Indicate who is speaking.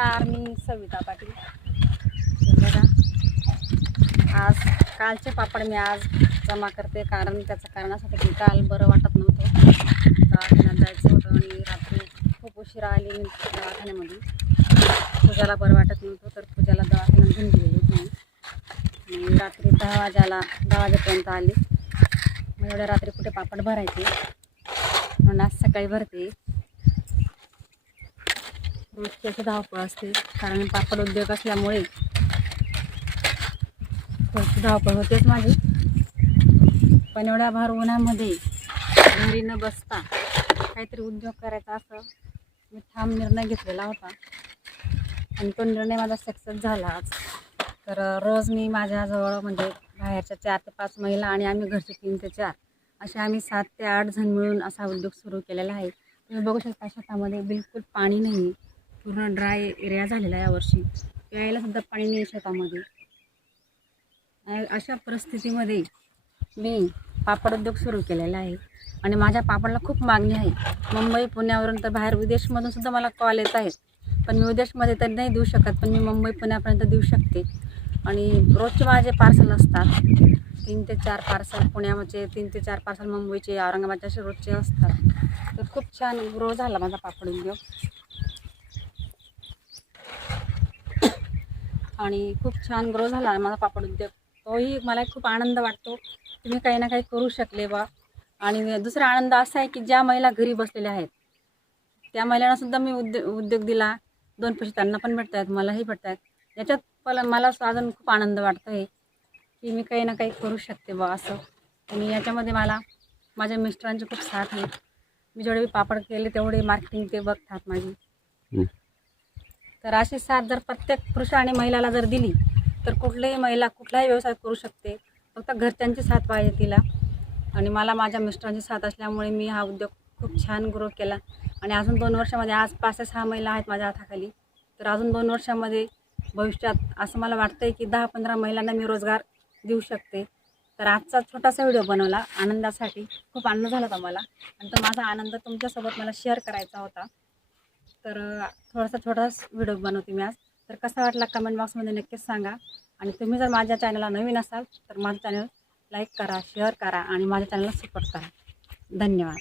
Speaker 1: नमस्कार मी सविता पाटील. बघा आज कालचे पापड मी आज जमा करते कारण त्याचं कारण असं की काल बरं वाटत नव्हतं. दवाखान्यात जायचं होतं आणि रात्री खूप उशिरा आली मी दवाखान्यामध्ये. पूजाला बरं वाटत नव्हतं तर पूजाला दवाखान्यात घेऊन गेलेली होती मी. रात्री दहा वाजाला दहा वाजेपर्यंत आली. मग एवढ्या रात्री कुठे पापड भरायचे? म्हणून आज सकाळी भरते. रोजची अशी धावपळ असते. कारण पापड उद्योग असल्यामुळे रोजची धावपळ होतेच माझी. पण एवढ्या भार उन्हामध्ये घरी न बसता काहीतरी उद्योग करायचा असं मी ठाम निर्णय घेतलेला होता. आणि तो निर्णय माझा सक्सेस झाला आज. तर रोज मी माझ्याजवळ म्हणजे बाहेरच्या चार ते पाच महिला आणि आम्ही घरचे तीन ते चार असे आम्ही सात ते आठ जण मिळून असा उद्योग सुरू केलेला आहे. तुम्ही बघू शकता शेतामध्ये बिलकुल पाणी नाही पूर्ण ड्राय एरिया झालेला आहे यावर्षी. प्यायलासुद्धा पाणी नाही शेतामध्ये. अशा परिस्थितीमध्ये मी पापड उद्योग सुरू केलेला आहे. आणि माझ्या पापडला खूप मागणी आहे. मुंबई पुण्यावरून तर बाहेर विदेशमधून सुद्धा मला कॉल येत आहेत. पण मी विदेशमध्ये तर नाही देऊ शकत पण मी मुंबई पुण्यापर्यंत देऊ शकते. आणि रोजचे माझे पार्सल असतात. तीन ते चार पार्सल पुण्याचे तीन ते चार पार्सल मुंबईचे औरंगाबादचे असे रोजचे असतात. तर खूप छान ग्रो झाला माझा पापड उद्योग. आणि खूप छान ग्रो झाला माझा पापड उद्योग. तोही मला खूप आनंद वाटतो. तुम्ही काही ना काही करू शकले बा. आणि दुसरा आनंद असा आहे की ज्या महिला घरी बसलेल्या आहेत त्या महिलांना सुद्धा मी उद्योग उद्योग दिला. दोन पैसे त्यांना पण भेटत आहेत मलाही भेटत आहेत याच्यात मला मला अजून खूप आनंद वाटतो आहे की मी काही ना काही करू शकते बा असं. आणि याच्यामध्ये मला माझ्या मिस्टरांची खूप साथ आहे मी जेवढे पापड केले तेवढे मार्केटिंग ते बघतात माझी. तर अशी साथ जर प्रत्येक पुरुष आणि महिलाला जर दिली तर कुठलीही महिला कुठलाही व्यवसाय करू शकते. फक्त घरच्यांची साथ पाहिजे तिला. आणि मला माझ्या मिस्टरांची साथ असल्यामुळे मी हा उद्योग खूप छान ग्रो केला. आणि अजून दोन वर्षामध्ये आज पाच ते सहा महिला आहेत माझ्या हाताखाली. तर अजून दोन वर्षामध्ये भविष्यात असं मला वाटतं आहे की दहा पंधरा महिलांना मी रोजगार देऊ शकते. तर आजचा छोटासा व्हिडिओ बनवला. आनंदासाठी खूप आनंद झाला होता मला. आणि तो माझा आनंद तुमच्यासोबत मला शेअर करायचा होता. तर थोडासा छोटाच व्हिडिओ बनवते मी आज. तर कसा वाटला कमेंट बॉक्समध्ये नक्कीच सांगा. आणि तुम्ही जर माझ्या चॅनलला नवीन असाल तर माझं चॅनल लाईक करा शेअर करा आणि माझ्या चॅनलला सपोर्ट करा. धन्यवाद.